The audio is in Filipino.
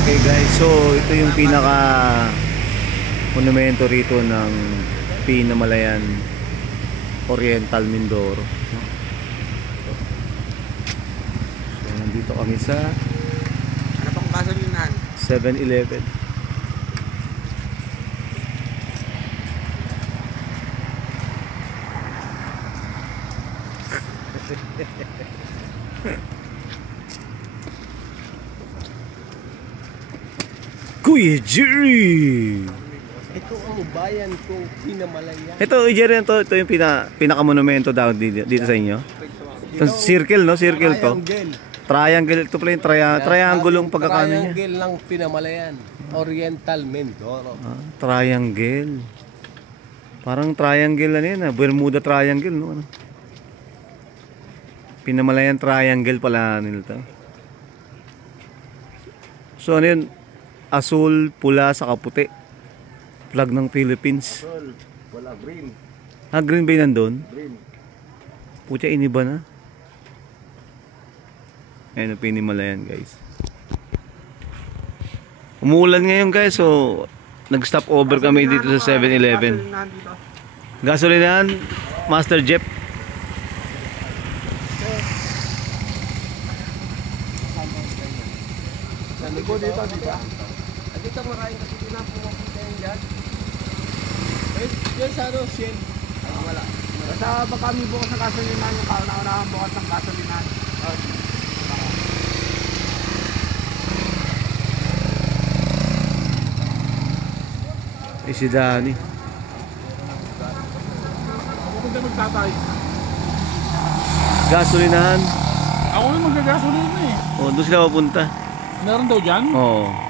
Okay guys, so ito yung pinaka monumento rito ng Pinamalayan Oriental Mindoro. So nandito kami sa ano pang gasolinahan? 7-Eleven. Kuya Jerry! Ito ang bayan kong Pinamalayan. Ito, Jerry, ito yung pinaka-monumento daw dito sa inyo. Ito, circle, no? Circle to. Triangle. Ito pala yung triangle yung pagkakano niya. Triangle ng Pinamalayan. Oriental Mindoro. Triangle. Parang triangle ano yan, Bermuda Triangle, no? Ano? Pinamalayan Triangle pala nila to. So ano yun? Asul, pula, saka puti. Flag ng Philippines. Wala green. Green ba yun nandun? Green. Pucha, iniba na. Ayan ang Pinamalayan guys. Umuulan ngayon guys, so nag-stop over kami dito sa 7-Eleven. Gasolinahan, Master Jeep. Nandito dito, di ba? Dito maraming kasi pinapupunta yan dyan. Yes, ano, Shell. Wala. Basta baka kami bukas ng gasolinahan, yung kauna-unahan bukas ng gasolinahan. Si Danny. Pupunta magtatay. Gasolinahan. Ako na magagasolina eh. Oh, doon sila papunta. Meron daw dyan? Oo.